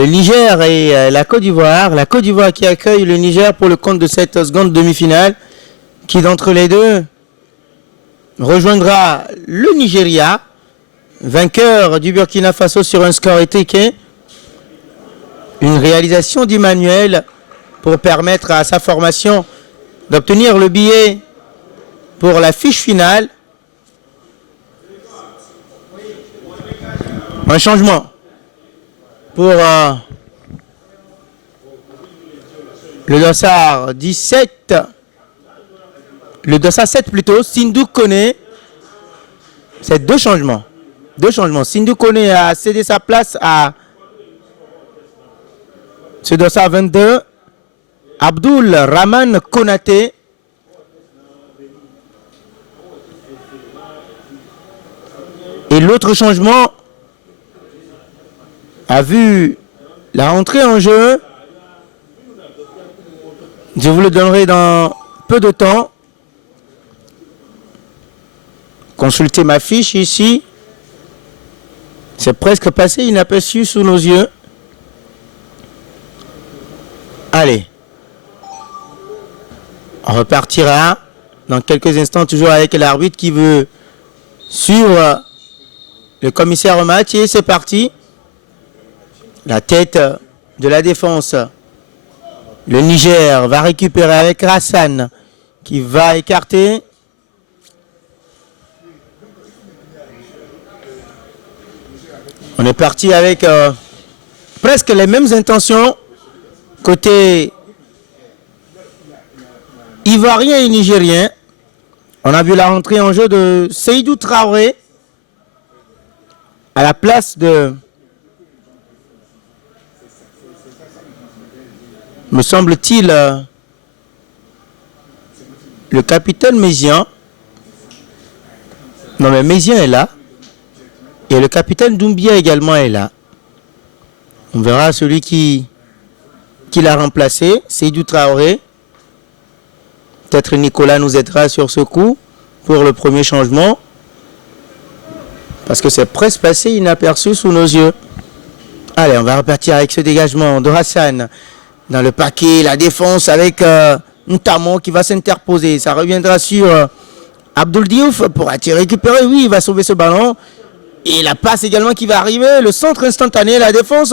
le Niger et la Côte d'Ivoire. La Côte d'Ivoire qui accueille le Niger pour le compte de cette seconde demi-finale. Qui d'entre les deux rejoindra le Nigeria, vainqueur du Burkina Faso sur un score étriqué. Une réalisation d'Emmanuel pour permettre à sa formation d'obtenir le billet pour la fiche finale. Un changement pour le dossard 17, le dossard 7 plutôt, Sindou Kone. C'est deux changements. Sindou Kone a cédé sa place à ce dossard 22, Abdul Rahman Konaté. Et l'autre changement a vu la rentrée en jeu. Je vous le donnerai dans peu de temps. Consultez ma fiche ici. C'est presque passé inaperçu sous nos yeux. Allez. On repartira dans quelques instants, toujours avec l'arbitre qui veut suivre le commissaire au match. Et c'est parti. La tête de la défense. Le Niger va récupérer avec Hassan qui va écarter. On est parti avec presque les mêmes intentions côté ivoirien et nigérien. On a vu la rentrée en jeu de Seydou Traoré à la place de, me semble-t-il, le capitaine Mézian. Non mais Mézian est là. Et le capitaine Doumbia également est là. On verra celui qui l'a remplacé, Seydou Traoré. Peut-être Nicolas nous aidera sur ce coup pour le premier changement. Parce que c'est presque passé inaperçu sous nos yeux. Allez, on va repartir avec ce dégagement de Hassan. Dans le paquet, la défense avec Ntamo qui va s'interposer. Ça reviendra sur Abdoul Diouf pour récupérer. Oui, il va sauver ce ballon. Et la passe également qui va arriver. Le centre instantané, la défense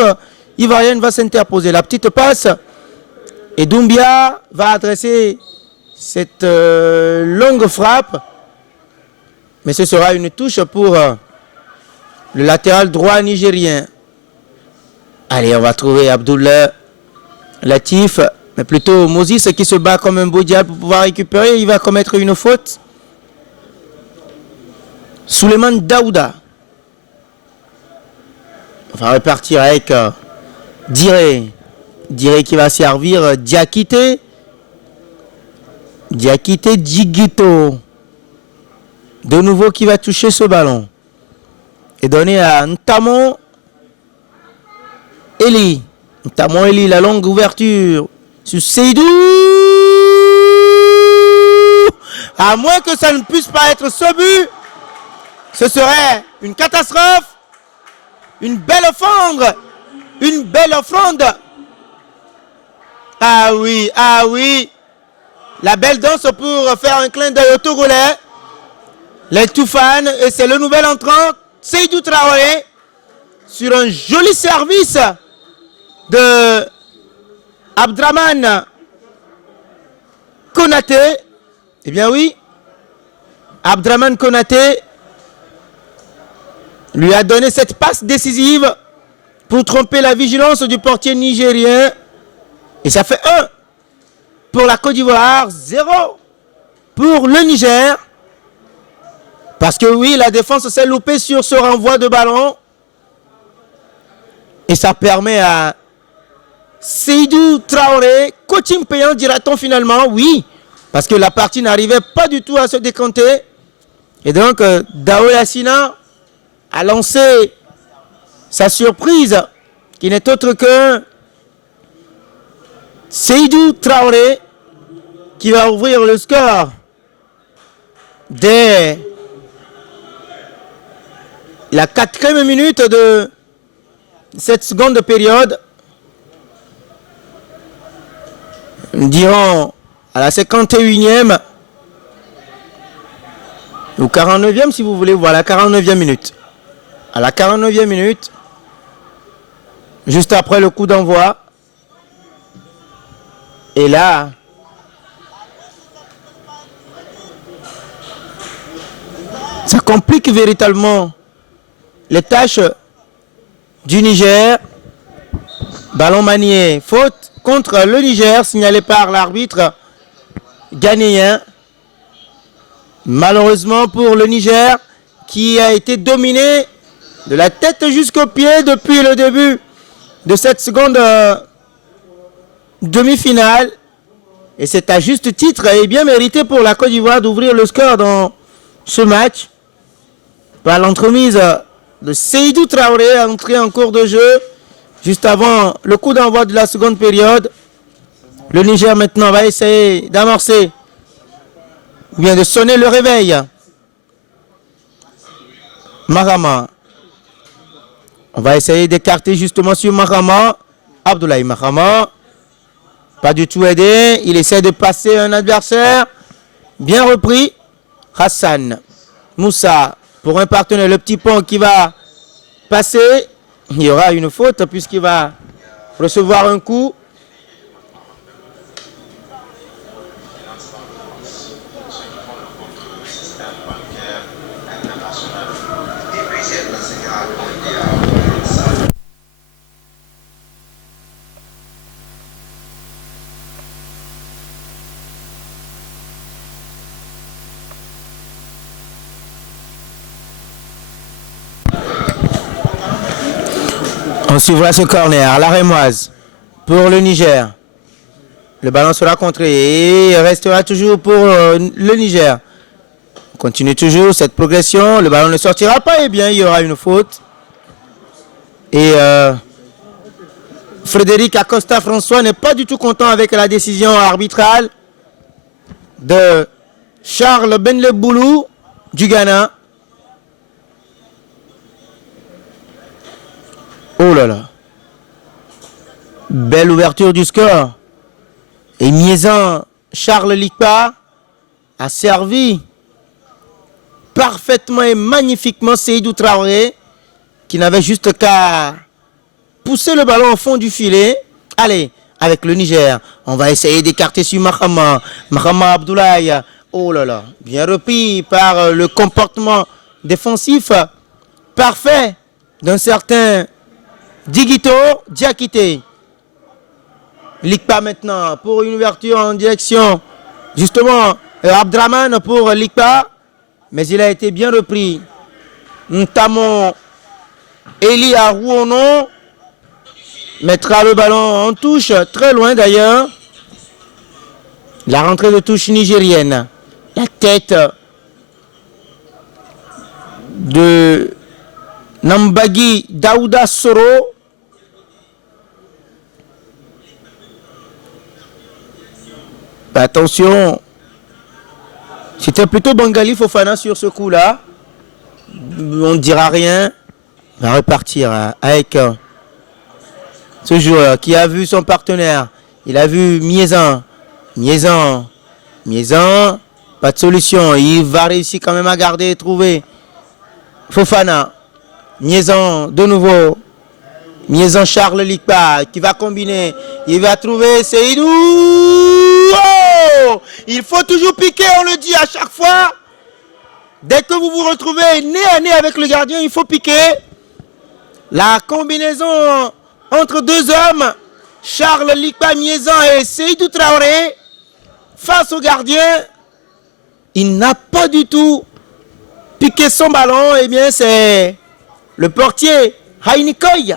ivoirienne va s'interposer. La petite passe. Et Doumbia va adresser cette longue frappe. Mais ce sera une touche pour le latéral droit nigérien. Allez, on va trouver Abdoul Latif. Mais plutôt Moses qui se bat comme un beau diable pour pouvoir récupérer. Il va commettre une faute. Souleymane Daouda. On va repartir avec Diré. Diré qui va servir Diakité. Diakité Djigito. De nouveau qui va toucher ce ballon. Et donner à Ntamo Eli. Ntamo Eli, la longue ouverture sur Seydou. À moins que ça ne puisse pas être ce but. Ce serait une catastrophe. Une belle offrande. Une belle offrande. Ah oui, ah oui. La belle danse pour faire un clin d'œil au Togolais. Les Toufan. Et c'est le nouvel entrant, Seydou Traoré. Sur un joli service de Abdraman Konaté. Eh bien oui. Abdraman Konaté lui a donné cette passe décisive pour tromper la vigilance du portier nigérien. Et ça fait 1 pour la Côte d'Ivoire, 0 pour le Niger. Parce que oui, la défense s'est loupée sur ce renvoi de ballon. Et ça permet à Seydou Traoré, coaching payant dira-t-on finalement, oui. Parce que la partie n'arrivait pas du tout à se décanter. Et donc, Dao Yassina a lancé sa surprise, qui n'est autre que Seydou Traoré, qui va ouvrir le score dès la 4e minute de cette seconde période. Nous dirons à la 51e ou 49e si vous voulez, voilà, 49e minute. À la 49e minute, juste après le coup d'envoi. Et là, ça complique véritablement les tâches du Niger. Ballon manié, faute contre le Niger, signalé par l'arbitre ghanéen. Malheureusement pour le Niger, qui a été dominé de la tête jusqu'aux pieds depuis le début de cette seconde demi-finale. Et c'est à juste titre et bien mérité pour la Côte d'Ivoire d'ouvrir le score dans ce match. Par l'entremise de Seydou Traoré, entré en cours de jeu juste avant le coup d'envoi de la seconde période. Le Niger maintenant va essayer d'amorcer, ou bien de sonner le réveil. Mahama. On va essayer d'écarter justement sur Mahama. Abdoulaye Mahama. Pas du tout aidé. Il essaie de passer un adversaire. Bien repris. Hassan Moussa pour un partenaire. Le petit pont qui va passer. Il y aura une faute puisqu'il va recevoir un coup. On suivra ce corner, la Rémoise pour le Niger. Le ballon sera contré et restera toujours pour le Niger. On continue toujours cette progression. Le ballon ne sortira pas. Et bien, il y aura une faute. Et Frédéric Acosta-François n'est pas du tout content avec la décision arbitrale de Charles Benleboulou du Ghana. Oh là là. Belle ouverture du score. Et Miezan, Charles Likpa a servi parfaitement et magnifiquement Seydou Traoré, qui n'avait juste qu'à pousser le ballon au fond du filet. Allez, avec le Niger, on va essayer d'écarter sur Mahama. Mahama Abdoulaye. Oh là là. Bien repris par le comportement défensif parfait d'un certain Digito Diakité. Likpa maintenant pour une ouverture en direction justement Abdraman pour Likpa, mais il a été bien repris. Notamment Eli Arouono mettra le ballon en touche, très loin d'ailleurs. La rentrée de touche nigérienne. La tête de Nambagi Daouda Soro. Attention, c'était plutôt Bangali Fofana sur ce coup-là. On ne dira rien. On va repartir avec ce joueur qui a vu son partenaire. Il a vu Miezan. Miezan, pas de solution. Il va réussir quand même à garder et trouver Fofana. Miezan de nouveau. Miezan Charles Likpa qui va combiner. Il va trouver Seydou. Oh, il faut toujours piquer, on le dit à chaque fois. Dès que vous vous retrouvez nez à nez avec le gardien, il faut piquer. La combinaison entre deux hommes, Charles Likpa Miezan et Seydou Traoré, face au gardien, il n'a pas du tout piqué son ballon. Eh bien, c'est le portier Hainikoy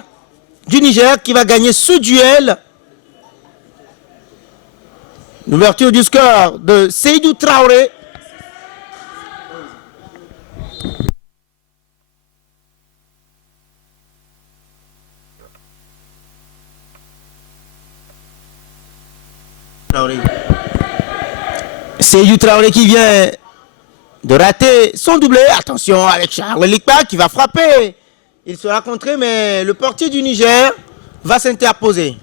du Niger qui va gagner ce duel. L'ouverture du score de Seydou Traoré. Seydou Traoré qui vient de rater son doublé. Attention avec Charles Likpa qui va frapper. Il sera contré, mais le portier du Niger va s'interposer.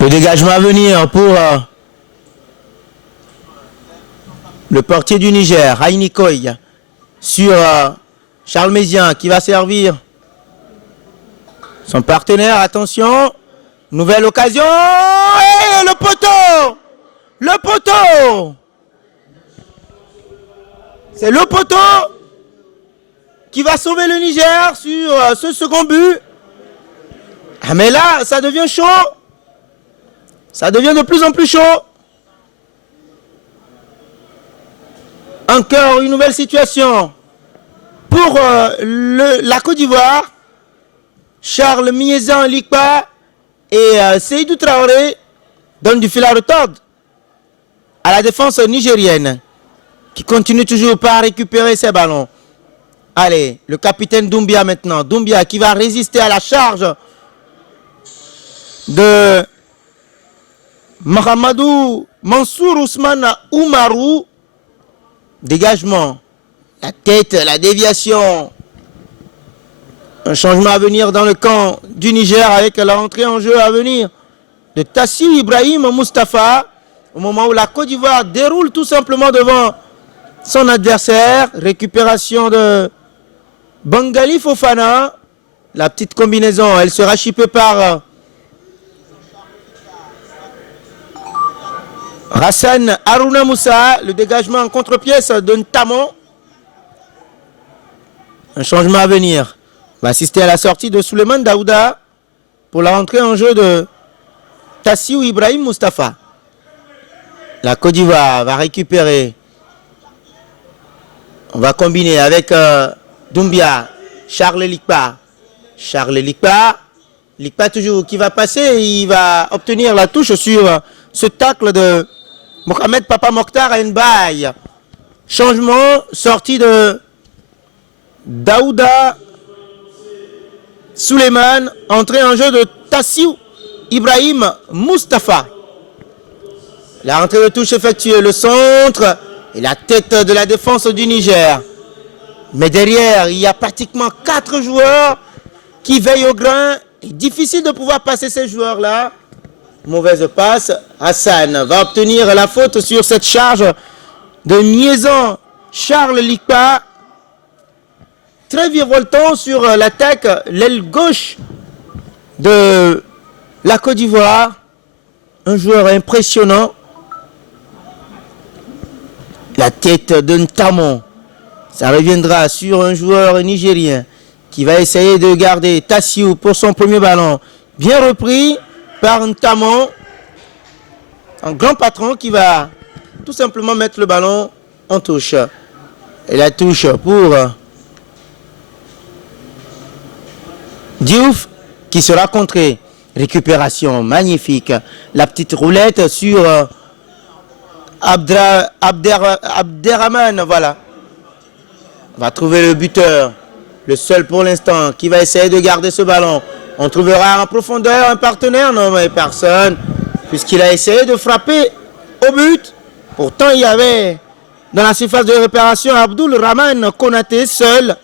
Le dégagement à venir pour le portier du Niger, Haïni Koy, sur Charles Mézien qui va servir son partenaire. Attention, nouvelle occasion. Et le poteau! Le poteau! C'est le poteau qui va sauver le Niger sur ce second but. Ah mais là, ça devient chaud. Ça devient de plus en plus chaud. Encore une nouvelle situation pour la Côte d'Ivoire. Charles Miezan Likpa et Seydou Traoré donnent du fil à retordre à la défense nigérienne qui continue toujours par récupérer ses ballons. Allez, le capitaine Doumbia maintenant. Doumbia qui va résister à la charge de Mahamadou Mansour Ousmane Oumarou. Dégagement. La tête, la déviation. Un changement à venir dans le camp du Niger avec la rentrée en jeu à venir de Tassiou Ibrahim Moustapha. Au moment où la Côte d'Ivoire déroule tout simplement devant son adversaire. Récupération de Bangali Fofana. La petite combinaison, elle sera chippée par Hassan Harouna Moussa. Le dégagement en contre-pièce de Ntamon. Un changement à venir. On va assister à la sortie de Souleymane Daouda pour la rentrée en jeu de Tassiou Ibrahim Moustapha. La Côte d'Ivoire va récupérer. On va combiner avec Doumbia, Charles Likpa. Charles Likpa. Likpa toujours qui va passer. Il va obtenir la touche sur ce tacle de Mohamed Papa Mokhtar Nbaye. Changement, sortie de Daouda Souleymane, entrée en jeu de Tassiou Ibrahim Moustapha. La rentrée de touche effectuée, le centre et la tête de la défense du Niger. Mais derrière, il y a pratiquement 4 joueurs qui veillent au grain. Il est difficile de pouvoir passer ces joueurs-là. Mauvaise passe. Hassan va obtenir la faute sur cette charge de Miezan Charles Likpa. Très virevoltant sur l'attaque, l'aile gauche de la Côte d'Ivoire. Un joueur impressionnant. La tête de Ntamon. Ça reviendra sur un joueur nigérien qui va essayer de garder Tassiou pour son premier ballon. Bien repris par Ntamon. Un grand patron qui va tout simplement mettre le ballon en touche. Et la touche pour Diouf qui sera contré. Récupération magnifique. La petite roulette sur Abderrahman. Voilà. On va trouver le buteur. Le seul pour l'instant qui va essayer de garder ce ballon. On trouvera en profondeur un partenaire. Non mais personne. Puisqu'il a essayé de frapper au but. Pourtant il y avait dans la surface de réparation Abdoul Rahman Konaté seul.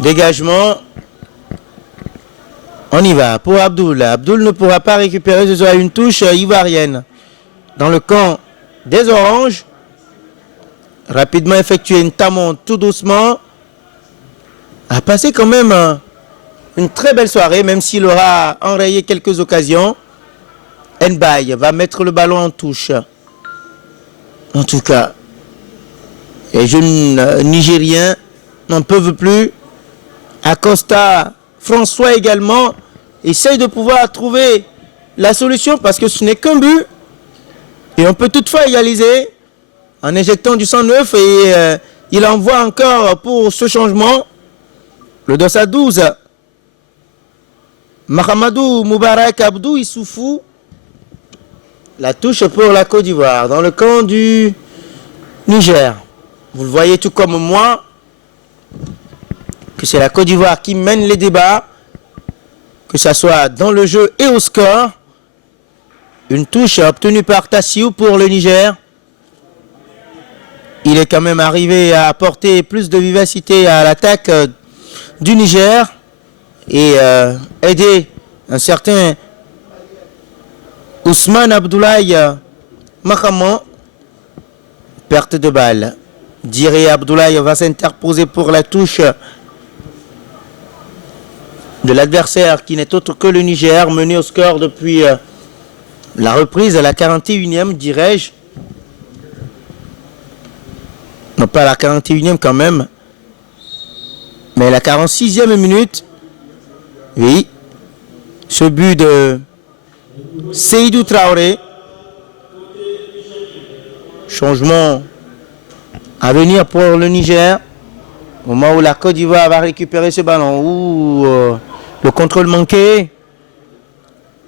Dégagement. On y va pour Abdoul. Abdoul ne pourra pas récupérer, ce sera une touche ivoirienne. Dans le camp des Oranges. Rapidement effectué Ntamon tout doucement. A passé quand même une très belle soirée, même s'il aura enrayé quelques occasions. Nbaye va mettre le ballon en touche. En tout cas, les jeunes Nigériens n'en peuvent plus. Acosta, François également, essaye de pouvoir trouver la solution parce que ce n'est qu'un but. Et on peut toutefois égaliser en injectant du sang neuf et il envoie encore pour ce changement. Le dossard 12, Mahamadou Moubarak Abdou Issoufou. La touche pour la Côte d'Ivoire dans le camp du Niger. Vous le voyez tout comme moi que c'est la Côte d'Ivoire qui mène les débats, que ce soit dans le jeu et au score. Une touche obtenue par Tassiou pour le Niger. Il est quand même arrivé à apporter plus de vivacité à l'attaque du Niger. et aider un certain Ousmane Abdoulaye Mahaman. Perte de balle. Diré Abdoulaye va s'interposer pour la touche de l'adversaire qui n'est autre que le Niger, mené au score depuis la reprise à la 41e, dirais-je. Non, pas la 41e quand même, mais la 46e minute. Oui, ce but de Seydou Traoré. Changement à venir pour le Niger. Au moment où la Côte d'Ivoire va récupérer ce ballon. Le contrôle manqué.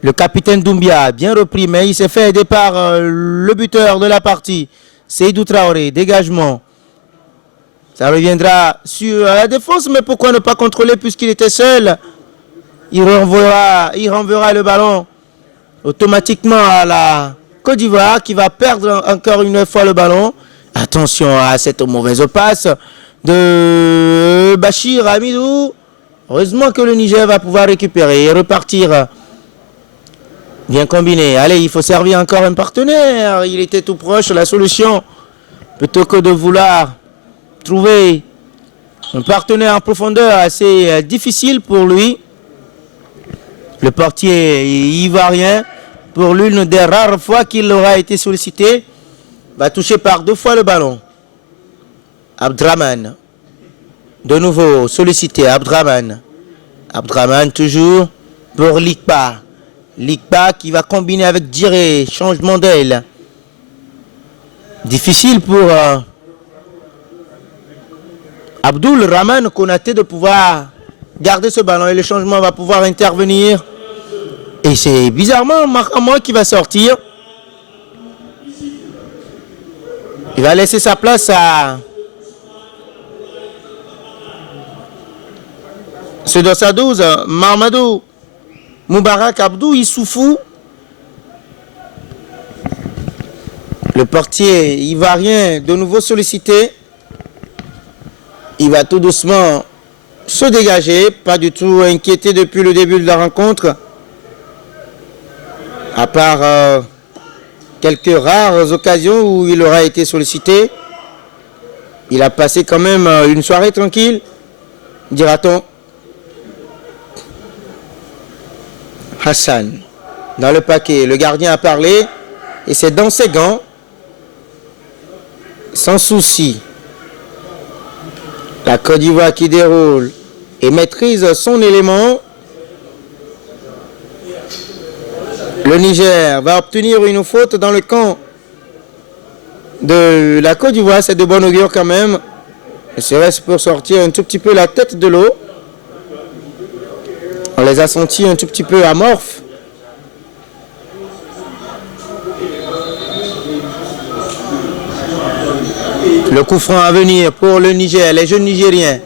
Le capitaine Doumbia a bien repris, mais il s'est fait aider par le buteur de la partie. Seydou Traoré, dégagement. Ça reviendra sur la défense, mais pourquoi ne pas contrôler puisqu'il était seul? Il renverra le ballon automatiquement à la Côte d'Ivoire qui va perdre encore une fois le ballon. Attention à cette mauvaise passe de Bachir Hamidou. Heureusement que le Niger va pouvoir récupérer et repartir. Bien combiné. Allez, il faut servir encore un partenaire. Il était tout proche de la solution. Plutôt que de vouloir trouver un partenaire en profondeur assez difficile pour lui. Le portier ivoirien, pour l'une des rares fois qu'il aura été sollicité, va toucher par 2 fois le ballon. Abdraman. De nouveau sollicité. Abdraman. Abdraman toujours pour Likpa. Likpa qui va combiner avec Diré. Changement d'aile. Difficile pour Abdul Rahman Konaté de pouvoir garder ce ballon. Et le changement va pouvoir intervenir. Et c'est bizarrement Mahaman qui va sortir. Il va laisser sa place à ce dans sa 12, Mamadou Moubarak Abdou Issoufou. Le portier ivoirien de nouveau sollicité. Il va tout doucement se dégager, pas du tout inquiété depuis le début de la rencontre. À part quelques rares occasions où il aura été sollicité. Il a passé quand même une soirée tranquille, dira-t-on. Hassan, dans le paquet, le gardien a parlé et c'est dans ses gants, sans souci. La Côte d'Ivoire qui déroule et maîtrise son élément. Le Niger va obtenir une faute dans le camp de la Côte d'Ivoire. C'est de bon augure quand même. Serait-ce pour sortir un tout petit peu la tête de l'eau. On les a sentis un tout petit peu amorphes. Le coup franc à venir pour le Niger, les jeunes Nigériens.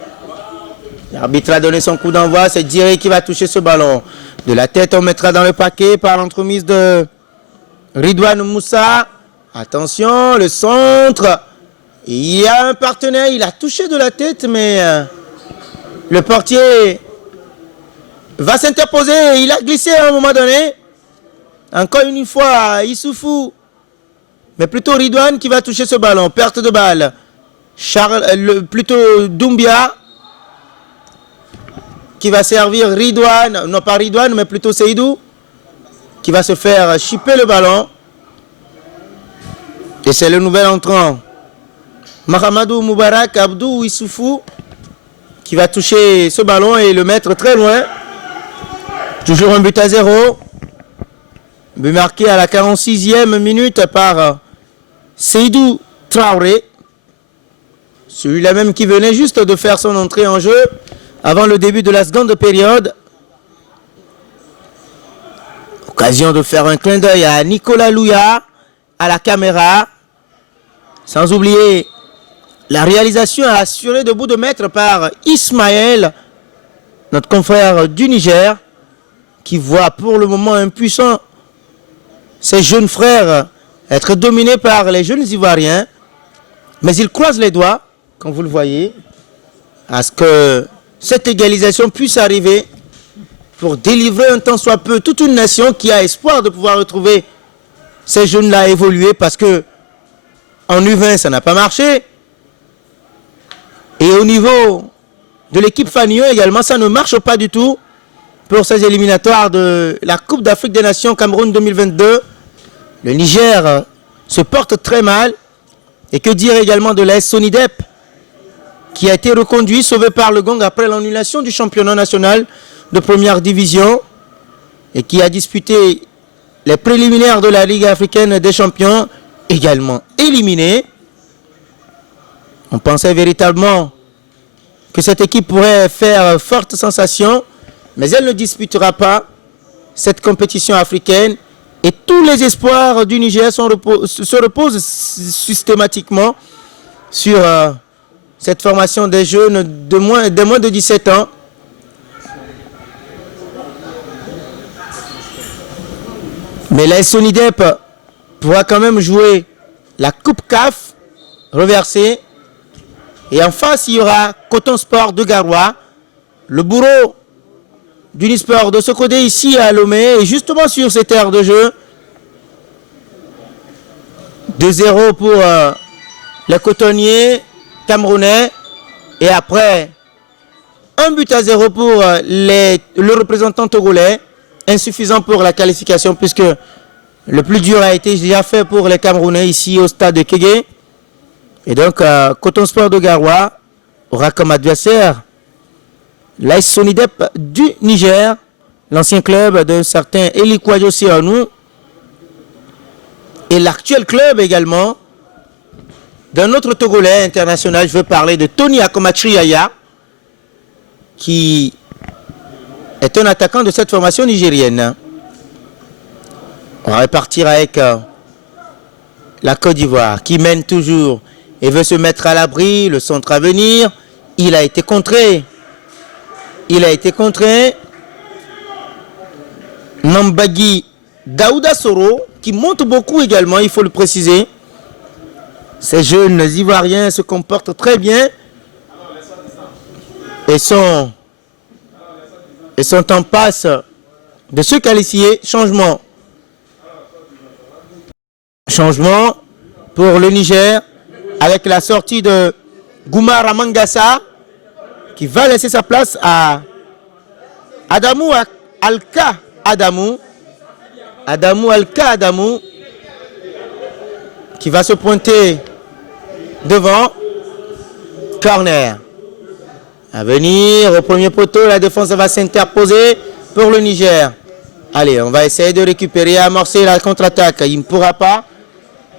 L'arbitre a donné son coup d'envoi. C'est Diré qui va toucher ce ballon. De la tête, on mettra dans le paquet par l'entremise de Ridouane Moussa. Attention, le centre. Il y a un partenaire, il a touché de la tête, mais le portier va s'interposer. Il a glissé à un moment donné. Encore une fois, Issoufou. Mais plutôt Ridouane qui va toucher ce ballon. Perte de balle. Plutôt Doumbia qui va servir Ridouane. Non pas Ridouane, mais plutôt Seydou. Qui va se faire chipper le ballon. Et c'est le nouvel entrant. Mahamadou Moubarak Abdou Issoufou qui va toucher ce ballon et le mettre très loin. Toujours un but à 0. But marqué à la 46e minute par Seydou Traoré. Celui-là même qui venait juste de faire son entrée en jeu avant le début de la seconde période. Occasion de faire un clin d'œil à Nicolas Louya à la caméra. Sans oublier la réalisation assurée de bout de maître par Ismaël, notre confrère du Niger, qui voit pour le moment impuissant ses jeunes frères être dominés par les jeunes Ivoiriens. Mais il croise les doigts, comme vous le voyez, à ce que cette égalisation puisse arriver pour délivrer un tant soit peu toute une nation qui a espoir de pouvoir retrouver ces jeunes-là à évoluer parce que en U20, ça n'a pas marché. Et au niveau de l'équipe Fanio également, ça ne marche pas du tout pour ces éliminatoires de la Coupe d'Afrique des Nations Cameroun 2022. Le Niger se porte très mal. Et que dire également de l'AS Sonidep qui a été reconduit, sauvé par le Gong après l'annulation du championnat national de première division et qui a disputé les préliminaires de la Ligue africaine des champions, également éliminé. On pensait véritablement que cette équipe pourrait faire forte sensation, mais elle ne disputera pas cette compétition africaine et tous les espoirs du Niger se reposent systématiquement sur cette formation des jeunes de moins de 17 ans. Mais la Sonidep pourra quand même jouer la Coupe CAF reversée. Et en face, il y aura Coton Sport de Garoua, le bourreau d'Unisport de Sokodé ici à Lomé. Et justement sur cette aire de jeu, 2-0 pour les cotonniers camerounais. Et après, 1-0 pour le représentant togolais. Insuffisant pour la qualification puisque le plus dur a été déjà fait pour les Camerounais ici au stade de Kégué. Et donc, Coton Sport de Garoua aura comme adversaire l'AS Sonidep du Niger, l'ancien club d'un certain Eli Kouadio Siranou, et l'actuel club également d'un autre Togolais international. Je veux parler de Tony Akomatri Yaya, qui est un attaquant de cette formation nigérienne. On va repartir avec la Côte d'Ivoire qui mène toujours et veut se mettre à l'abri. Le centre à venir, il a été contré. Nambagui Daouda Soro qui monte beaucoup également, il faut le préciser. Ces jeunes Ivoiriens se comportent très bien et sont en passe de se qualifier. Changement pour le Niger avec la sortie de Goumara Mangassa qui va laisser sa place à Adamou Alka Adamou qui va se pointer devant. Corner à venir au premier poteau, la défense va s'interposer pour le Niger. Allez, on va essayer de récupérer et amorcer la contre-attaque. Il ne pourra pas.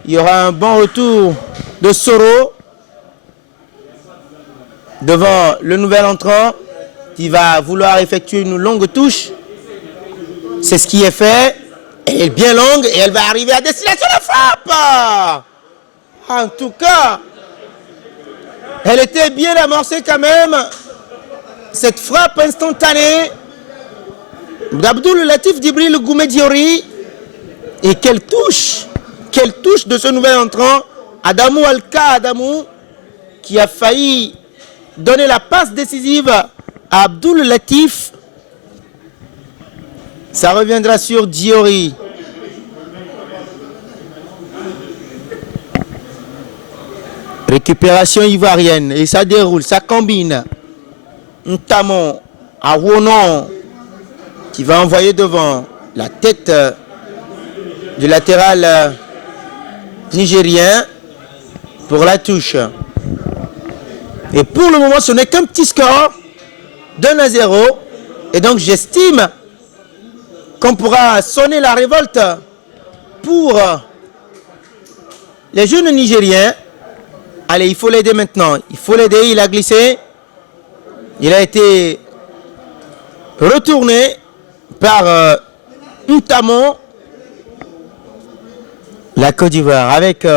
Il y aura un bon retour de Soro devant le nouvel entrant qui va vouloir effectuer une longue touche. C'est ce qui est fait. Elle est bien longue et elle va arriver à destination de la frappe. En tout cas, elle était bien amorcée quand même. Cette frappe instantanée d'Abdoul Latif Djibril Goumediori. Et quelle touche de ce nouvel entrant, Adamou Alka Adamou, qui a failli donner la passe décisive à Abdoul Latif. Ça reviendra sur Diori. Récupération ivoirienne et ça déroule, ça combine. Notamment à Wonon qui va envoyer devant la tête du latéral nigérien pour la touche. Et pour le moment, ce n'est qu'un petit score d'1-0. Et donc j'estime qu'on pourra sonner la révolte pour les jeunes Nigériens. Allez, il faut l'aider maintenant. Il faut l'aider, il a glissé. Il a été retourné par Ntamon. La Côte d'Ivoire avec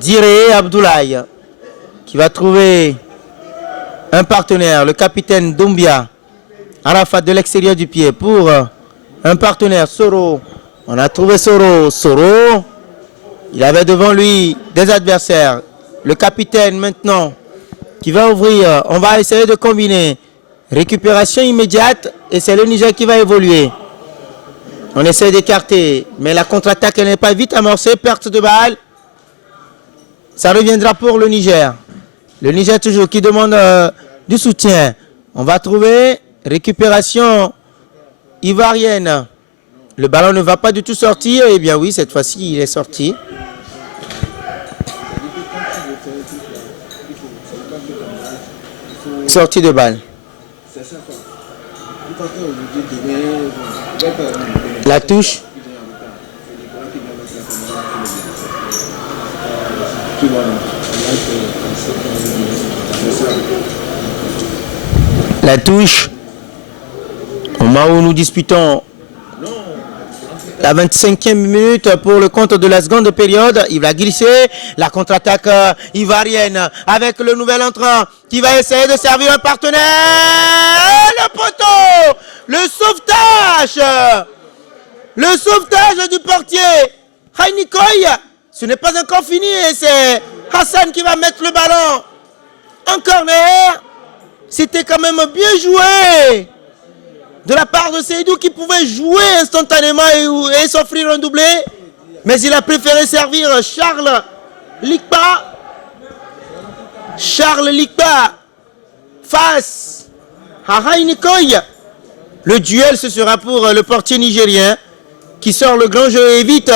Diré Abdoulaye qui va trouver un partenaire, le capitaine Doumbia. Arafat de l'extérieur du pied pour un partenaire, Soro. On a trouvé Soro. Il avait devant lui des adversaires. Le capitaine maintenant qui va ouvrir. On va essayer de combiner. Récupération immédiate et c'est le Niger qui va évoluer. On essaie d'écarter, mais la contre-attaque n'est pas vite amorcée, perte de balle. Ça reviendra pour le Niger. Le Niger toujours qui demande du soutien. On va trouver récupération ivoirienne. Le ballon ne va pas du tout sortir. Eh bien oui, cette fois-ci, il est sorti. Sortie de balle. La touche. La touche. Au moment où nous disputons la 25e minute pour le compte de la seconde période. Il va glisser la contre-attaque ivoirienne avec le nouvel entrant qui va essayer de servir un partenaire. Le poteau, le sauvetage du portier. Hainikoy, ce n'est pas encore fini et c'est Hassan qui va mettre le ballon en corner. C'était quand même bien joué de la part de Seydou qui pouvait jouer instantanément et s'offrir un doublé. Mais il a préféré servir Charles Likpa. Charles Likpa face à Hainikoy. Le duel, ce sera pour le portier nigérien qui sort le grand jeu et évite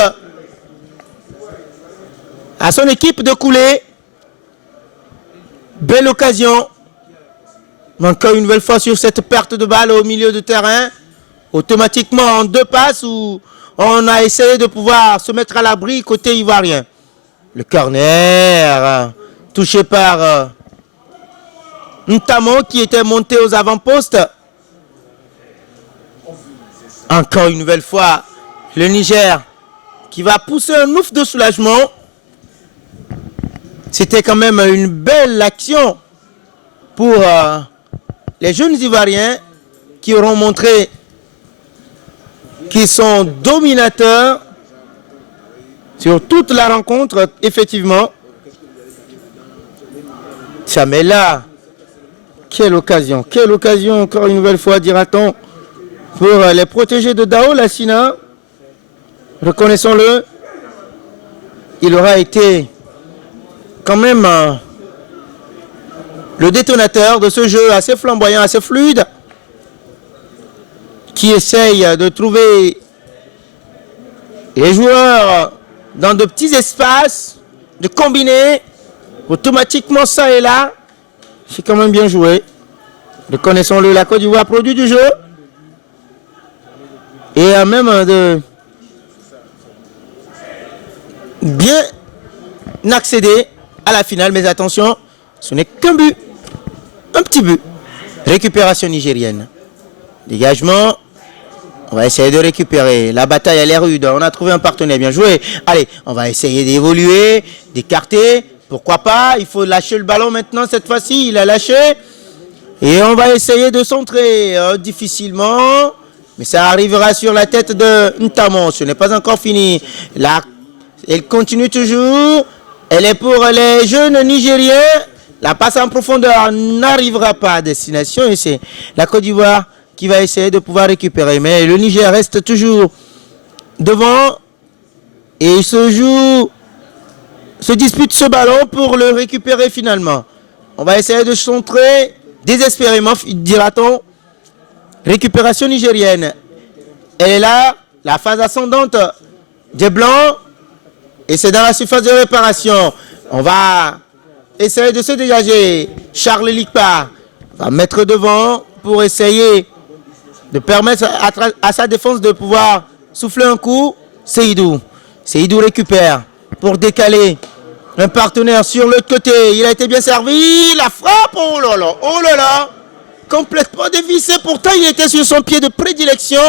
à son équipe de couler. Belle occasion. Encore une nouvelle fois sur cette perte de balle au milieu de terrain. Automatiquement en deux passes où on a essayé de pouvoir se mettre à l'abri côté ivoirien. Le corner touché par Ntamo qui était monté aux avant-postes. Encore une nouvelle fois, le Niger qui va pousser un ouf de soulagement. C'était quand même une belle action pour les jeunes Ivoiriens qui auront montré qu'ils sont dominateurs sur toute la rencontre, effectivement. Ça, mais là, quelle occasion encore une nouvelle fois, dira-t-on, pour les protégés de Dao Lassina. Reconnaissons-le, il aura été quand même le détonateur de ce jeu assez flamboyant, assez fluide, qui essaye de trouver les joueurs dans de petits espaces, de combiner automatiquement ça et là. C'est quand même bien joué. Reconnaissons-le, la Côte d'Ivoire produit du jeu et même de bien accéder à la finale. Mais attention, ce n'est qu'un but, un petit but. Récupération nigérienne. Dégagement. On va essayer de récupérer. La bataille, elle est rude. On a trouvé un partenaire bien joué. Allez, on va essayer d'évoluer, d'écarter. Pourquoi pas? Il faut lâcher le ballon maintenant. Cette fois-ci, il a lâché. Et on va essayer de centrer difficilement. Mais ça arrivera sur la tête de Ntamo. Ce n'est pas encore fini. Là, elle continue toujours. Elle est pour les jeunes Nigériens. La passe en profondeur n'arrivera pas à destination. Et c'est la Côte d'Ivoire qui va essayer de pouvoir récupérer. Mais le Niger reste toujours devant. Et il se dispute ce ballon pour le récupérer finalement. On va essayer de centrer désespérément, dira-t-on. Récupération nigérienne. Elle est là, la phase ascendante des Blancs. Et c'est dans la surface de réparation. On va essayer de se dégager. Charles Likpa va mettre devant pour essayer de permettre à sa défense de pouvoir souffler un coup. Seydou récupère pour décaler un partenaire sur l'autre côté. Il a été bien servi. La frappe, oh là là, complètement dévissé. Pourtant, il était sur son pied de prédilection.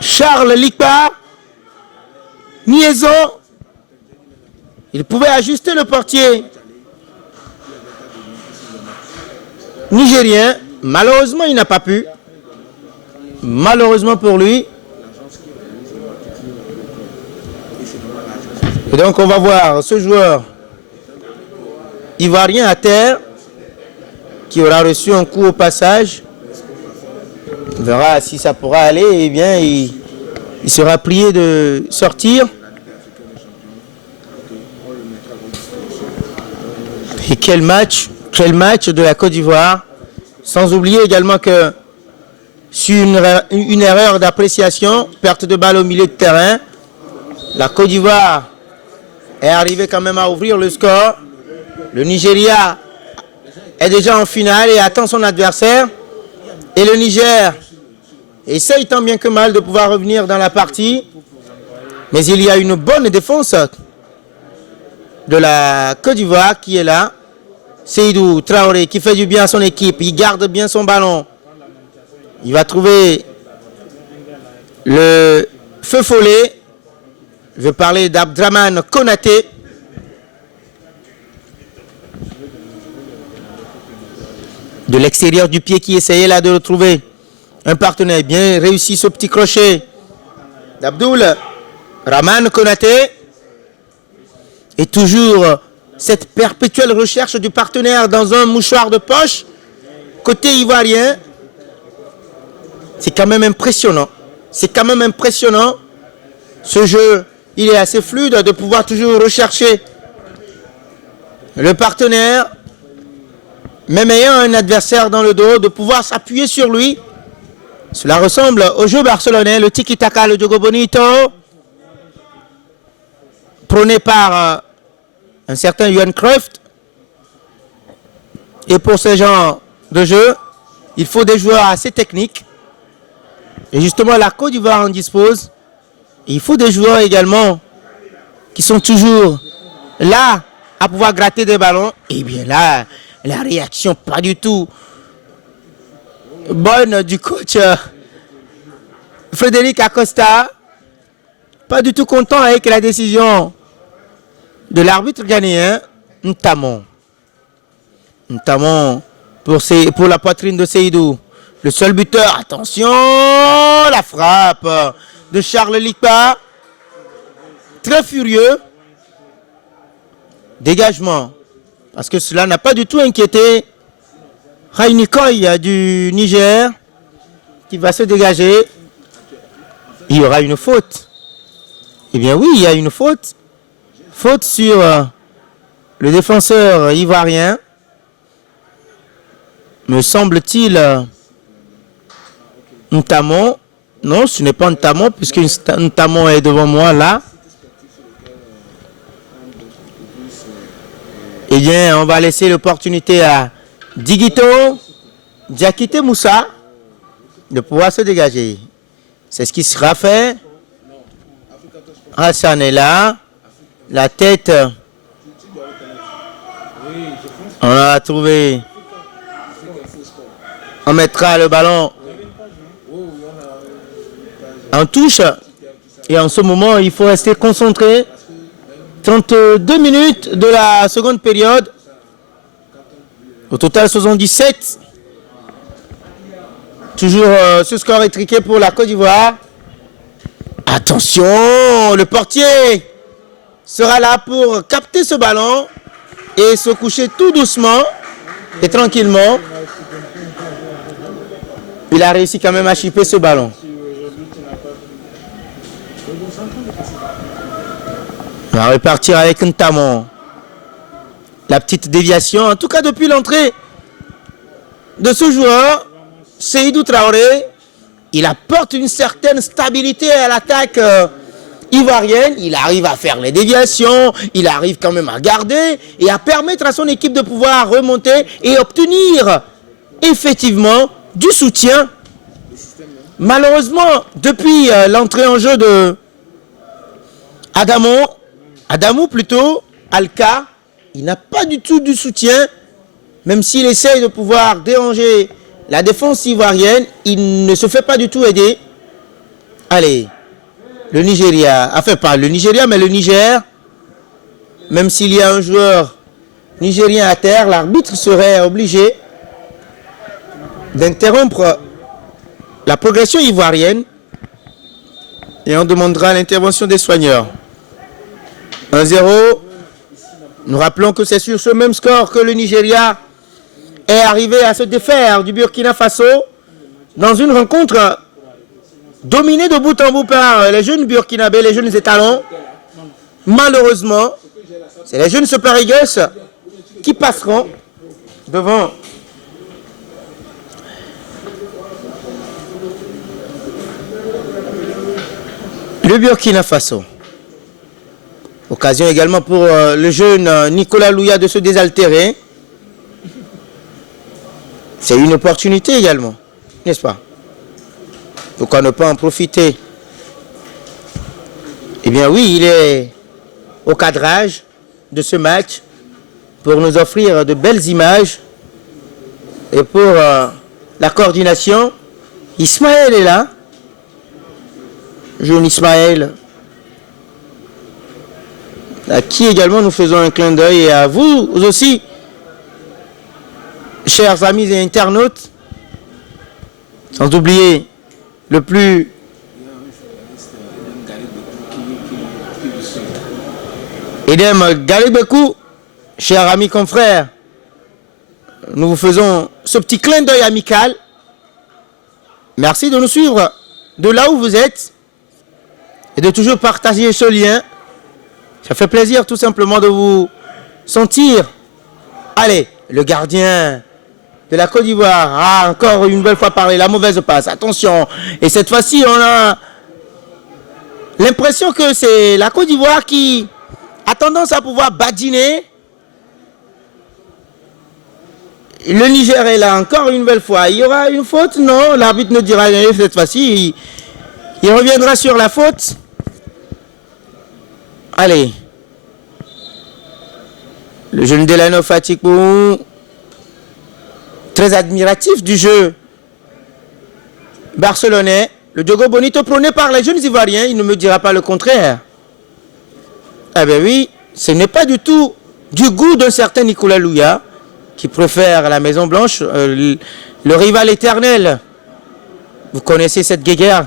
Charles Likpa, liaison. Il pouvait ajuster le portier nigérien. Malheureusement, il n'a pas pu. Malheureusement pour lui. Et donc, on va voir ce joueur ivoirien à terre qui aura reçu un coup au passage. On verra si ça pourra aller. Eh bien, il sera prié de sortir. Et quel match de la Côte d'Ivoire. Sans oublier également que sur une erreur d'appréciation, perte de balle au milieu de terrain, la Côte d'Ivoire est arrivée quand même à ouvrir le score. Le Nigeria est déjà en finale et attend son adversaire. Et le Niger essaye tant bien que mal de pouvoir revenir dans la partie. Mais il y a une bonne défense de la Côte d'Ivoire qui est là. Seydou Traoré qui fait du bien à son équipe. Il garde bien son ballon. Il va trouver le feu follet. Je vais parler d'Abdraman Konaté. De l'extérieur du pied qui essayait là de retrouver un partenaire. Bien réussi ce petit crochet d'Abdoul Rahman Konaté. Et toujours cette perpétuelle recherche du partenaire dans un mouchoir de poche. Côté ivoirien, c'est quand même impressionnant. C'est quand même impressionnant. Ce jeu, il est assez fluide de pouvoir toujours rechercher le partenaire, même ayant un adversaire dans le dos, de pouvoir s'appuyer sur lui. Cela ressemble au jeu barcelonais, le tiki-taka, le Diogo Bonito, prôné par un certain Johan Cruyff. Et pour ce genre de jeu, il faut des joueurs assez techniques. Et justement, la Côte d'Ivoire en dispose. Et il faut des joueurs également qui sont toujours là à pouvoir gratter des ballons. Et bien là, la réaction pas du tout bonne du coach Frédéric Acosta. Pas du tout content avec la décision de l'arbitre ghanéen, notamment pour la poitrine de Seydou. Le seul buteur, attention, la frappe de Charles Likpa. Très furieux. Dégagement. Parce que cela n'a pas du tout inquiété Raini Koy du Niger qui va se dégager. Il y aura une faute. Eh bien oui, il y a une faute. Faute sur le défenseur ivoirien. Me semble-t-il, Ntamon. Non, ce n'est pas Ntamon, puisque Ntamon est devant moi là. Eh bien, on va laisser l'opportunité à Digito, Diakité Moussa de pouvoir se dégager. C'est ce qui sera fait. Hassan est là. La tête. On a trouvé. On mettra le ballon en touche. Et en ce moment, il faut rester concentré. 32 minutes de la seconde période. Au total, 77. Toujours ce score étriqué pour la Côte d'Ivoire. Attention, le portier sera là pour capter ce ballon et se coucher tout doucement et tranquillement. Il a réussi quand même à chipper ce ballon. On va repartir avec Ntamon. La petite déviation, en tout cas depuis l'entrée de ce joueur, Seydou Traoré, il apporte une certaine stabilité à l'attaque ivoirienne. Il arrive à faire les déviations, il arrive quand même à garder et à permettre à son équipe de pouvoir remonter et obtenir effectivement du soutien. Malheureusement, depuis l'entrée en jeu de Adamou plutôt, Alka, il n'a pas du tout du soutien, même s'il essaye de pouvoir déranger la défense ivoirienne, il ne se fait pas du tout aider. Allez, le Nigeria, enfin pas le Nigeria, mais le Niger, même s'il y a un joueur nigérien à terre, l'arbitre serait obligé d'interrompre la progression ivoirienne et on demandera l'intervention des soigneurs. 1-0 Nous rappelons que c'est sur ce même score que le Nigeria est arrivé à se défaire du Burkina Faso dans une rencontre dominée de bout en bout par les jeunes burkinabés, les jeunes étalons. Malheureusement, c'est les jeunes Super Eagles qui passeront devant le Burkina Faso. Occasion également pour le jeune Nicolas Louya de se désaltérer. C'est une opportunité également, n'est-ce pas? Pourquoi ne pas en profiter? Eh bien oui, il est au cadrage de ce match pour nous offrir de belles images. Et pour la coordination, Ismaël est là. Jeune Ismaël, à qui également nous faisons un clin d'œil, et à vous aussi, chers amis et internautes, sans oublier le plus Edem Galibekou, chers amis confrères, nous vous faisons ce petit clin d'œil amical. Merci de nous suivre de là où vous êtes et de toujours partager ce lien. Ça fait plaisir tout simplement de vous sentir. Allez, le gardien de la Côte d'Ivoire a encore une belle fois parlé, la mauvaise passe, attention. Et cette fois-ci, on a l'impression que c'est la Côte d'Ivoire qui a tendance à pouvoir badiner. Le Niger est là encore une belle fois. Il y aura une faute? Non, l'arbitre ne dira rien cette fois-ci. Il reviendra sur la faute. Allez. Le jeune Delano Fatikou, très admiratif du jeu barcelonais. Le Diogo Bonito prôné par les jeunes Ivoiriens, il ne me dira pas le contraire. Ah ben oui, ce n'est pas du tout du goût d'un certain Nicolas Louya, qui préfère la Maison Blanche, le rival éternel. Vous connaissez cette guéguerre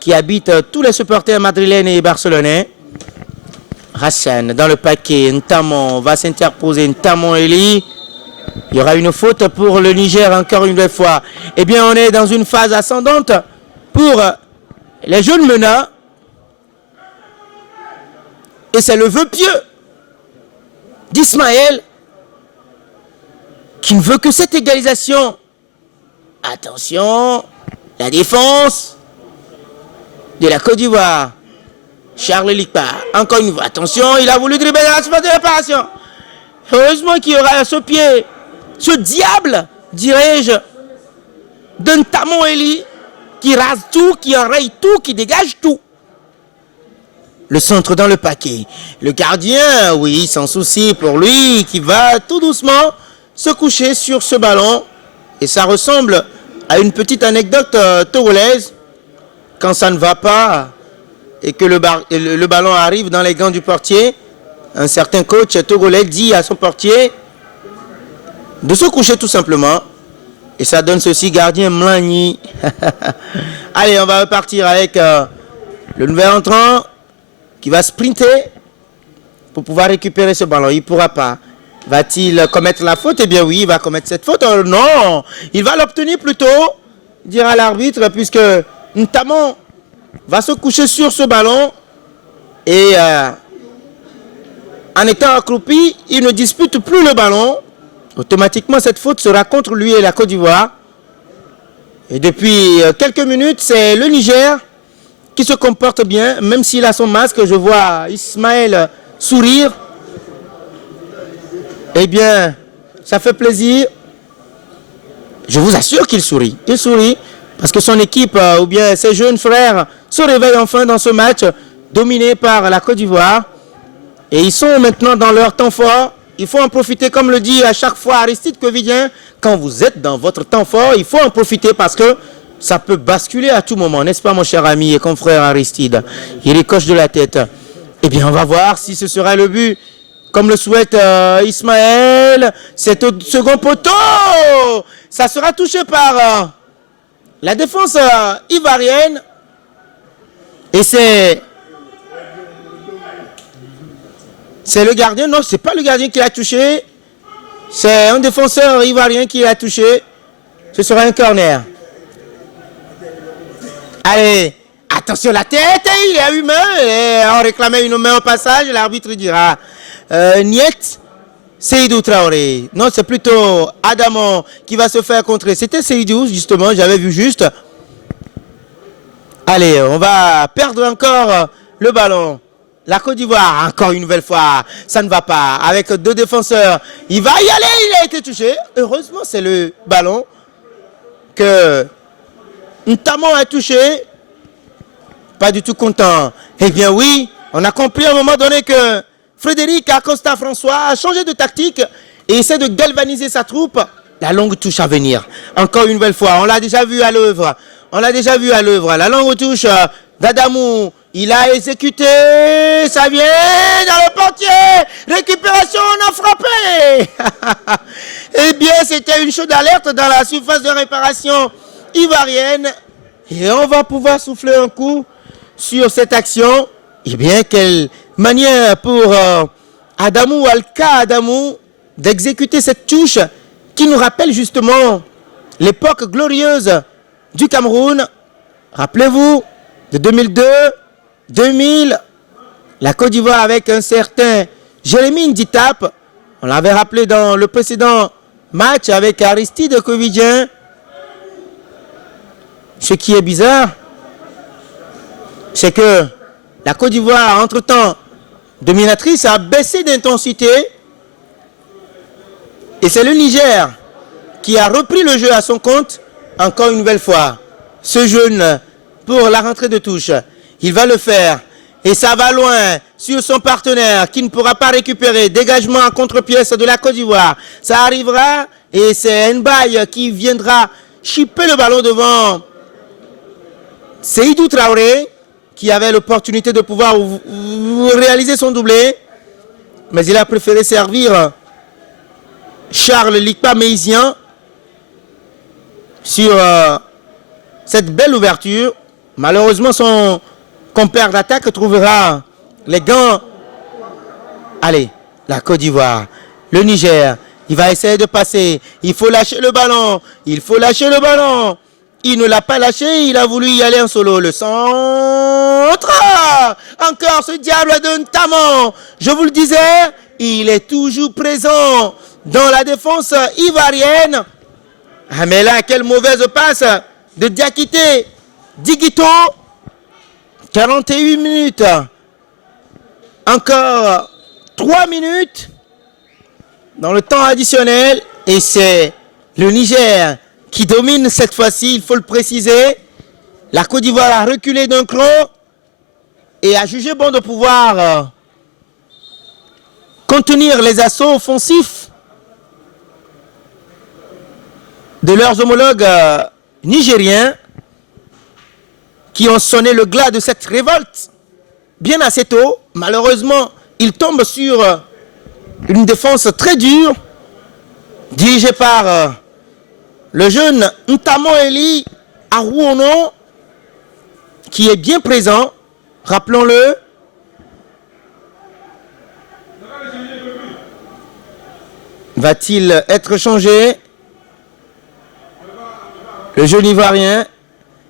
qui habite tous les supporters madrilènes et barcelonais. Hassan dans le paquet, Ntamon va s'interposer, Ntamon Eli. Il y aura une faute pour le Niger encore une fois. Eh bien, on est dans une phase ascendante pour les jeunes menats. Et c'est le vœu pieux d'Ismaël qui ne veut que cette égalisation. Attention, la défense de la Côte d'Ivoire. Charles Likpa, encore une fois, attention, il a voulu dribbler la surface de réparation. Heureusement qu'il y aura ce pied, ce diable, dirais-je, d'un Tamon Eli, qui rase tout, qui enraye tout, qui dégage tout. Le centre dans le paquet. Le gardien, oui, sans souci pour lui, qui va tout doucement se coucher sur ce ballon. Et ça ressemble à une petite anecdote togolaise. Quand ça ne va pas et que le ballon arrive dans les gants du portier, un certain coach togolais dit à son portier de se coucher tout simplement. Et ça donne ceci, gardien Mlani. Allez, on va repartir avec le nouvel entrant qui va sprinter pour pouvoir récupérer ce ballon. Il ne pourra pas. Va-t-il commettre la faute? Eh bien oui, il va commettre cette faute. Oh, non, il va l'obtenir plutôt, dira l'arbitre, puisque notamment va se coucher sur ce ballon et en étant accroupi, il ne dispute plus le ballon. Automatiquement, cette faute sera contre lui et la Côte d'Ivoire. Et depuis quelques minutes, c'est le Niger qui se comporte bien, même s'il a son masque. Je vois Ismaël sourire. Eh bien, ça fait plaisir. Je vous assure qu'il sourit. Il sourit parce que son équipe, ou bien ses jeunes frères, se réveillent enfin dans ce match dominé par la Côte d'Ivoire. Et ils sont maintenant dans leur temps fort. Il faut en profiter, comme le dit à chaque fois Aristide Covidien. Quand vous êtes dans votre temps fort, il faut en profiter parce que ça peut basculer à tout moment. N'est-ce pas, mon cher ami et confrère Aristide? Il ricoche de la tête. Eh bien, on va voir si ce sera le but. Comme le souhaite Ismaël, c'est au second poteau. Ça sera touché par la défense ivoirienne. Et c'est C'est le gardien, non, c'est pas le gardien qui l'a touché. C'est un défenseur ivoirien qui l'a touché. Ce sera un corner. Allez, attention la tête, il est humain. Et on réclamait une main au passage, l'arbitre dira Niet, Seydou Traoré. Non, c'est plutôt Adamon qui va se faire contrer. C'était Seydou, justement, j'avais vu juste. Allez, on va perdre encore le ballon. La Côte d'Ivoire, encore une nouvelle fois, ça ne va pas. Avec deux défenseurs, il va y aller, il a été touché. Heureusement, c'est le ballon que Ntamon a touché. Pas du tout content. Eh bien oui, on a compris à un moment donné que Frédéric Acosta-François a changé de tactique et essaie de galvaniser sa troupe. La longue touche à venir. Encore une nouvelle fois, on l'a déjà vu à l'œuvre. La longue touche d'Adamou. Il a exécuté, ça vient dans le portier, récupération, on a frappé. Eh bien, c'était une chaude alerte dans la surface de réparation ivoirienne. Et on va pouvoir souffler un coup sur cette action. Eh bien, quelle manière pour Adamou, Alka Adamou, d'exécuter cette touche qui nous rappelle justement l'époque glorieuse du Cameroun. Rappelez-vous, de 2002, 2000, la Côte d'Ivoire avec un certain Jérémy Nditap, on l'avait rappelé dans le précédent match avec Aristide Covidien. Ce qui est bizarre, c'est que la Côte d'Ivoire, entre-temps, dominatrice, a baissé d'intensité et c'est le Niger qui a repris le jeu à son compte encore une nouvelle fois. Ce jeune pour la rentrée de touche. Il va le faire. Et ça va loin sur son partenaire qui ne pourra pas récupérer. Dégagement en contre-pièce de la Côte d'Ivoire. Ça arrivera et c'est Nbaye qui viendra chipper le ballon devant Seydou Traoré qui avait l'opportunité de pouvoir réaliser son doublé. Mais il a préféré servir Charles Likpa Meïsien sur cette belle ouverture. Malheureusement, son compère d'attaque trouvera les gants. Allez, la Côte d'Ivoire, le Niger, il va essayer de passer. Il faut lâcher le ballon. Il ne l'a pas lâché, il a voulu y aller en solo. Le centre. Encore ce diable de Ntamon. Je vous le disais, il est toujours présent dans la défense ivoirienne. Ah mais là, quelle mauvaise passe de Diakité. Digito, 41 minutes, encore 3 minutes dans le temps additionnel et c'est le Niger qui domine cette fois-ci, il faut le préciser. La Côte d'Ivoire a reculé d'un cran et a jugé bon de pouvoir contenir les assauts offensifs de leurs homologues nigériens qui ont sonné le glas de cette révolte bien assez tôt. Malheureusement, ils tombent sur une défense très dure, dirigée par le jeune Ntamon Eli Arouono, qui est bien présent, rappelons-le. Va-t-il être changé? Le jeune Ivoirien.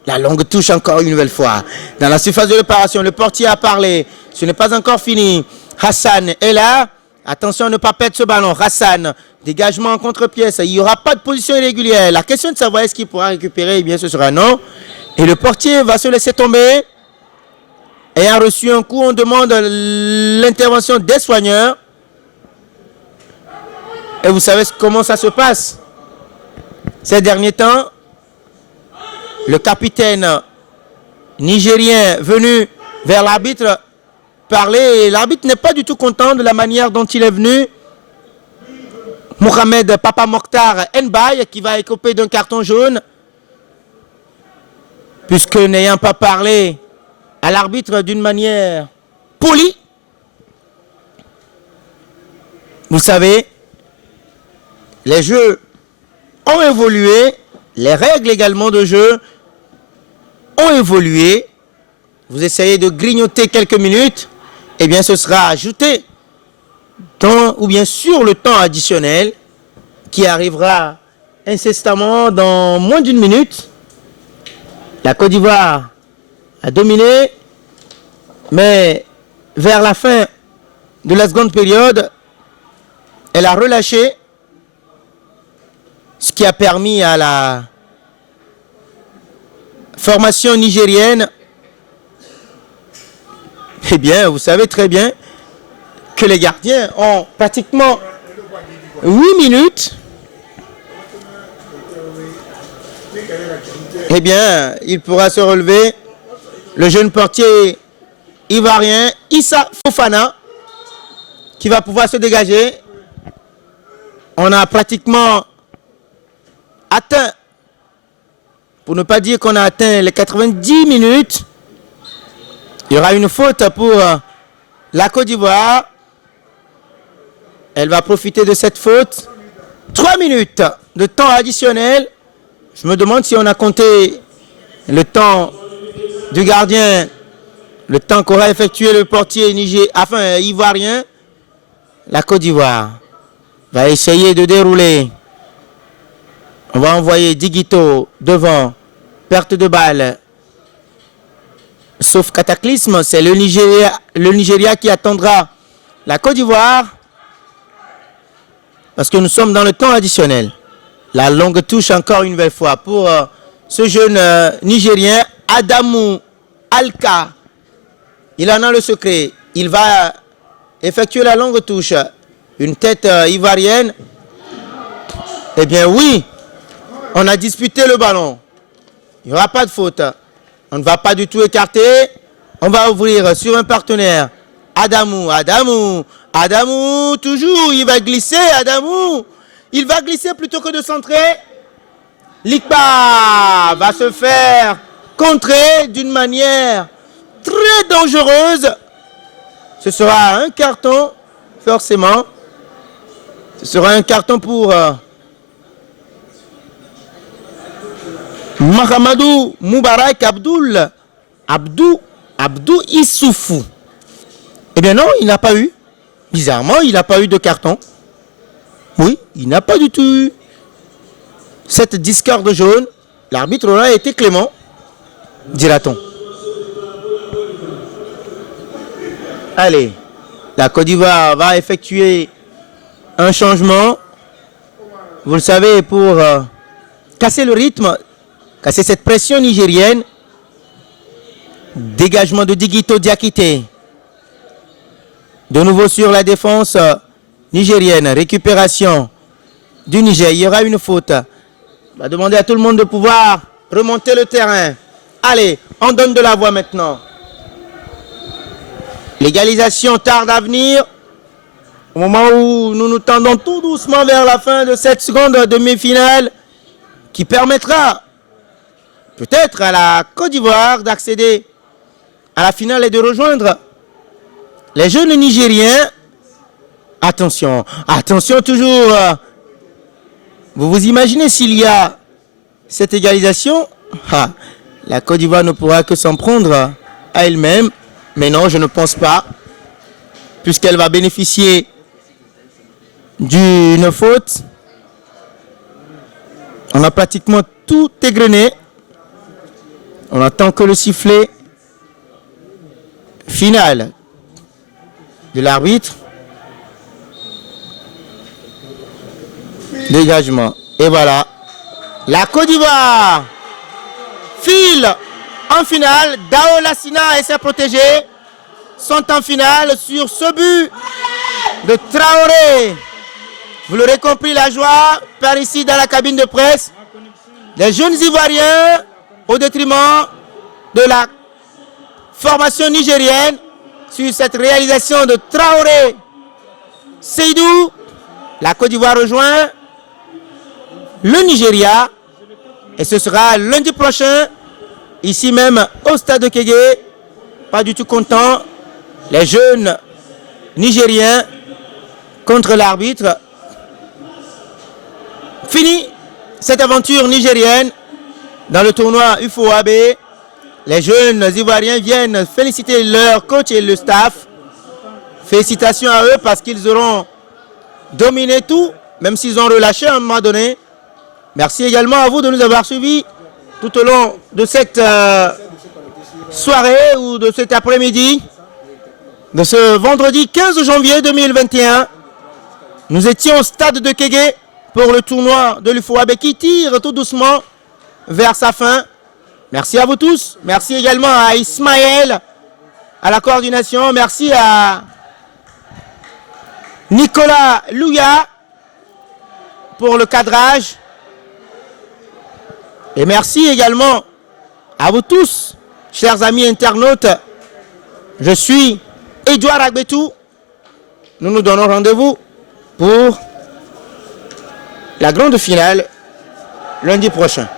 La longue touche encore une nouvelle fois. Dans la surface de réparation, le portier a parlé. Ce n'est pas encore fini. Hassan est là. Attention à ne pas perdre ce ballon. Hassan, dégagement en contre-pièce. Il n'y aura pas de position irrégulière. La question de savoir est-ce qu'il pourra récupérer, eh bien ce sera non. Et le portier va se laisser tomber. Ayant reçu un coup, on demande l'intervention des soigneurs. Et vous savez comment ça se passe ces derniers temps. Le capitaine nigérien venu vers l'arbitre parler. Et l'arbitre n'est pas du tout content de la manière dont il est venu. Mohamed Papa Mokhtar Nbaye qui va écoper d'un carton jaune. Puisque n'ayant pas parlé à l'arbitre d'une manière polie. Vous savez, les jeux ont évolué. Les règles également de jeu ont évolué. Vous essayez de grignoter quelques minutes, eh bien ce sera ajouté temps ou bien sur le temps additionnel qui arrivera incessamment dans moins d'une minute. La Côte d'Ivoire a dominé, mais vers la fin de la seconde période, elle a relâché, ce qui a permis à la formation nigérienne, eh bien, vous savez très bien que les gardiens ont pratiquement 8 minutes. Eh bien, il pourra se relever. Le jeune portier ivoirien, Issa Fofana, qui va pouvoir se dégager. On a pratiquement atteint, pour ne pas dire qu'on a atteint les 90 minutes. Il y aura une faute pour la Côte d'Ivoire. Elle va profiter de cette faute. 3 minutes de temps additionnel. Je me demande si on a compté le temps du gardien, le temps qu'aura effectué le portier ivoirien. La Côte d'Ivoire va essayer de dérouler. On va envoyer Digito devant. Perte de balle. Sauf cataclysme, c'est le Nigeria qui attendra la Côte d'Ivoire. Parce que nous sommes dans le temps additionnel. La longue touche encore une nouvelle fois pour ce jeune Nigérien, Adamou Alka. Il en a le secret. Il va effectuer la longue touche. Une tête ivoirienne. Eh bien oui, on a disputé le ballon. Il n'y aura pas de faute. On ne va pas du tout écarter. On va ouvrir sur un partenaire. Adamou, toujours, il va glisser, Adamou. Il va glisser plutôt que de centrer. Likpa va se faire contrer d'une manière très dangereuse. Ce sera un carton, forcément. Ce sera un carton pour Mahamadou Moubarak Abdou Issoufou. Eh bien non, il n'a pas eu. Bizarrement, il n'a pas eu de carton. Oui, il n'a pas du tout eu cette discorde jaune. L'arbitre a été clément, dira-t-on. Allez, la Côte d'Ivoire va effectuer un changement. Vous le savez, pour casser le rythme, casser cette pression nigérienne. Dégagement de Digito Diakité. De nouveau sur la défense nigérienne. Récupération du Niger. Il y aura une faute. On va demander à tout le monde de pouvoir remonter le terrain. Allez, on donne de la voix maintenant. L'égalisation tarde à venir. Au moment où nous nous tendons tout doucement vers la fin de cette seconde demi-finale qui permettra peut-être à la Côte d'Ivoire d'accéder à la finale et de rejoindre les jeunes Nigériens. Attention, attention toujours. Vous vous imaginez s'il y a cette égalisation, la Côte d'Ivoire ne pourra que s'en prendre à elle-même. Mais non, je ne pense pas, puisqu'elle va bénéficier d'une faute. On a pratiquement tout égrené. On attend que le sifflet final de l'arbitre. Dégagement. Et voilà. La Côte d'Ivoire file en finale. Dao Lassina et ses protégés sont en finale sur ce but de Traoré. Vous l'aurez compris, la joie par ici dans la cabine de presse. Les jeunes Ivoiriens au détriment de la formation nigérienne sur cette réalisation de Traoré. Seydou, la Côte d'Ivoire rejoint le Nigeria et ce sera lundi prochain ici même au stade de Kégué. Pas du tout content, les jeunes Nigériens contre l'arbitre. Fini cette aventure nigérienne dans le tournoi UFOAB. Les jeunes Ivoiriens viennent féliciter leur coach et le staff. Félicitations à eux parce qu'ils auront dominé tout, même s'ils ont relâché à un moment donné. Merci également à vous de nous avoir suivis tout au long de cette soirée ou de cet après-midi de ce vendredi 15 janvier 2021. Nous étions au stade de Kégué pour le tournoi de l'UFOAB qui tire tout doucement vers sa fin. Merci à vous tous. Merci également à Ismaël à la coordination. Merci à Nicolas Louya pour le cadrage. Et merci également à vous tous, chers amis internautes. Je suis Edouard Agbetou. Nous nous donnons rendez-vous pour la grande finale lundi prochain.